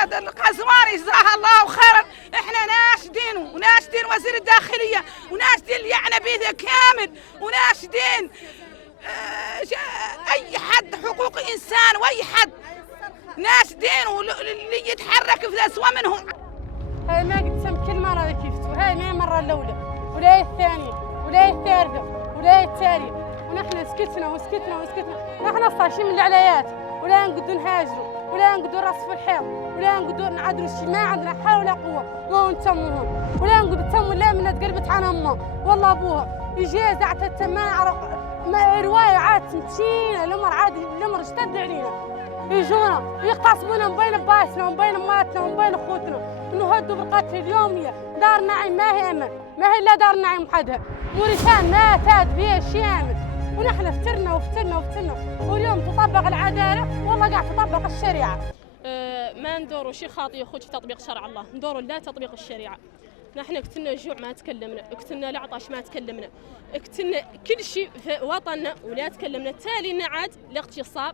محمد القزواني جزاه الله خيرا. احنا وناشدين وزير الداخليه وناشدين اليعنبيث كامل وناشدين اي حد حقوق انسان واي حد ناشدين واللي يتحرك في الاسوء منهم. هاي ما قد سمت كل مره ذكيفت، وهاي ما المره الاولى ولا هي الثانيه ولا هي الثالثه ولا هي التاليه، ونحن سكتنا. نحن صايشين من العلايات ولا نقدر نهاجروا ولا نقدر نرص في الحيط ولا نقدر نعدلوا الشيء، ما عندنا حول ولا قوه وهو نتموهم ولا نقدر تموا لا منها تقلبت عن امها والله ابوها يجي زعتها التمان روايه عاد تمشينا الامر عاد الامر اشتد علينا، يجونا يغتصبونا من بين باسنا ومن بين اماتنا ومن بين اخوتنا ونهدوا بالقتل اليوميه. دار نعيم ما هي امن، ما هي الا دار نعيم وحدها، موريتان ما تاد بها شيء امن، ونحن فترنا واليوم تطبق العداله والله قاعد تطبق الشريعه. ما ندوروا شيء خاطئ يا اخوتي تطبيق شرع الله، ندوروا لا تطبيق الشريعه. نحن قتلنا الجوع ما تكلمنا، قتلنا العطش ما تكلمنا، قتلنا كل شيء في وطننا ولا تكلمنا. تالي عاد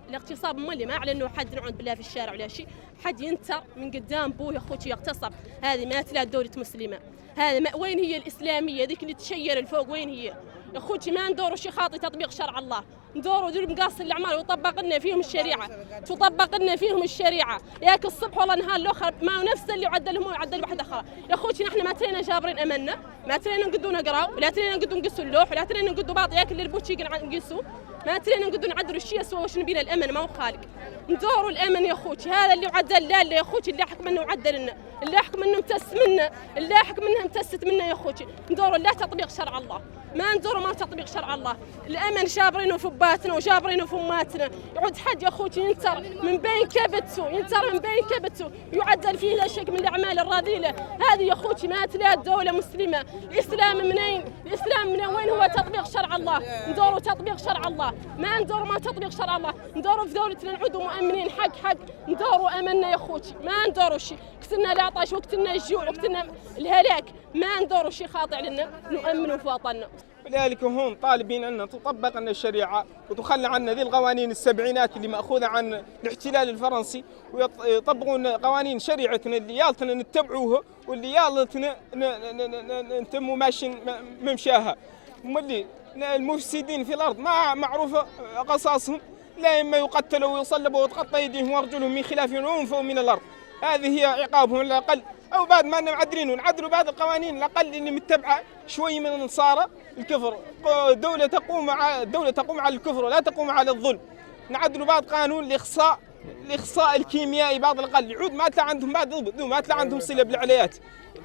الاغتصاب ما اللي ما اعلنوا حد نعوذ بالله في الشارع ولا شيء، حد ينتر من قدام بوه يا اخوتي يغتصب. هذه ما تلا دولة مسلمة، هذا وين هي الاسلاميه ذيك اللي تشير الفوق وين هي؟ يا اخوتي ما ندوروا شيء خاطئ تطبيق شرع الله، ندوروا ذول مقاص الاعمال ويطبق لنا فيهم الشريعه، لكن الصبح والله نهار الاخر ما نفس اللي يعدل هم يعدل واحد اخر. يا اخوتي نحن ما ترينا جابرين امنا، ما ترينا نقدوا نقراو ولا ترينا نقدوا نقصوا اللوح ولا ترينا نقدوا بعض ياكل البوتشي نقصوا، ما ترينا نقدوا نعدلوا الشيء سوا واش نبينا الامن ما هو خالق. ندوروا الامن يا اخوتي، هذا اللي يعدل لا يا اخوتي اللي حكم انه يعدل لنا، اللي حكم انه امتس منا، اللي حكم انها امتست منا يا اخوتي. ندوروا لا تطبيق شرع الله، ما ندوروا ما تطبيق شرع الله. الامن جابرينه في باتنا وجابرينه في اماتنا، يعود حد يا اخوتي ينتر من بين كبته يعدل فيه لا شيء من الاعمال الرذيله هذه يا اخوتي. ما تلاقي دوله مسلمه، الاسلام منين؟ الاسلام من وين هو تطبيق شرع الله؟ ندوروا تطبيق شرع الله، ما ندوروا ما تطبيق شرع الله. ندوروا في دولتنا نعودوا مؤمنين حق، ندوروا امنا يا اخوتي، ما ندوروا شيء. قتلنا العطش وقتلنا الجوع وقتلنا الهلاك، ما ندوروا شيء خاطئ لنا، نؤمنوا في وطننا. لذلك هم طالبين أن تطبق عنا الشريعة وتخلى عنا ذي القوانين السبعينات اللي مأخوذة عن الاحتلال الفرنسي، ويطبقون قوانين شريعتنا اللي يالتنا نتبعوها واللي يالتنا نتموا ماشين ممشاها. واللي المفسدين في الأرض ما معروفة قصاصهم، لا إما يقتلوا ويصلبوا وتقطع يديهم وأرجلهم من خلاف وينفوا من الأرض. هذه هي عقابهم على الأقل، أو بعد ما نعدلوا بعض القوانين الأقل اللي متبعة شوي من النصارى الكفر. دولة تقوم على الكفر ولا تقوم على الظلم. نعدلوا بعض قانون الإخصاء الكيميائي بعض الأقل، يعود ما تلا عندهم ما تلا عندهم صلة بالعلايات،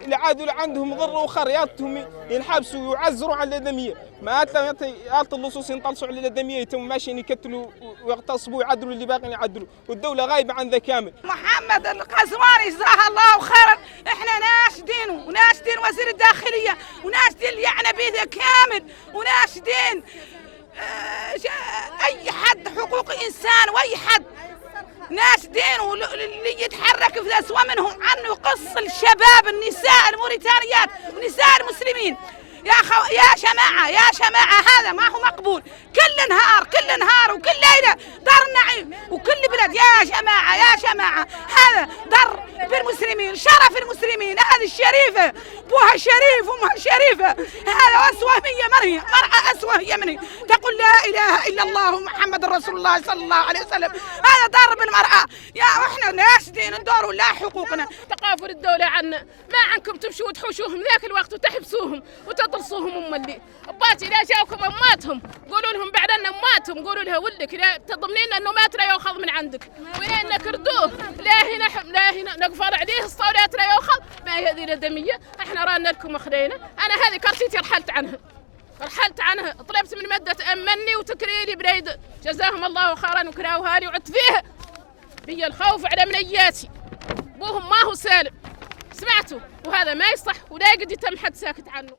اللي عادوا عندهم ضر اخر ياتهم ينحبسوا ويعزروا على الادميه، ما يعطوا اللصوص ينطلسوا على الادميه يتم ماشيين يقتلوا ويغتصبوا ويعدلوا اللي باقيين يعدلوا، والدوله غايبه عن ذا كامل. محمد القزواني جزاه الله خيرا. احنا وناشدين وزير الداخليه وناشدين اليعنبيث كامل وناشدين اي حد حقوق انسان واي حد ناشدين واللي يتحرك في الاسوء منهم عنه يقص الشباب النساء الموريتانيات ونساء المسلمين. يا جماعه هذا ما هو مقبول. كل نهار وكل ليله دار النعيم وكل بلاد. يا جماعه هذا ضر بالمسلمين، شرف المسلمين. هذه الشريفه بوها شريف وامها شريفه، هذا اسوء هي مني، مرأة اسوء هي مني تقول لا اله الا الله محمد رسول الله صلى الله عليه وسلم. هذا ضر بالمرأة. يا احنا ناشدين ندوروا لا حقوقنا. تقافل الدوله عنا، ما عنكم تمشوا وتحوشوهم ذاك الوقت وتحبسوهم وتطلصوهم. اللي باتي اذا جاوكم اماتهم قولوا لهم بعد ان اماتهم، قولوا لها ولك اذا تضمنين انه ما ترى ياخذ من عندك وين نكردوه، لا هنا نقفل عليه الصولات لا ياخذ. ما هي هذه الدميه، احنا رانا لكم اخذينا. انا هذه كرتيتي رحلت عنها طلبت من مده امني وتكريلي بريد جزاهم الله خيرا وكراوها لي وعدت فيها بي الخوف على منياتي. ابوهم ما هو سالم، سمعتوا؟ وهذا ما يصح ولا قد يتم حد ساكت عنه.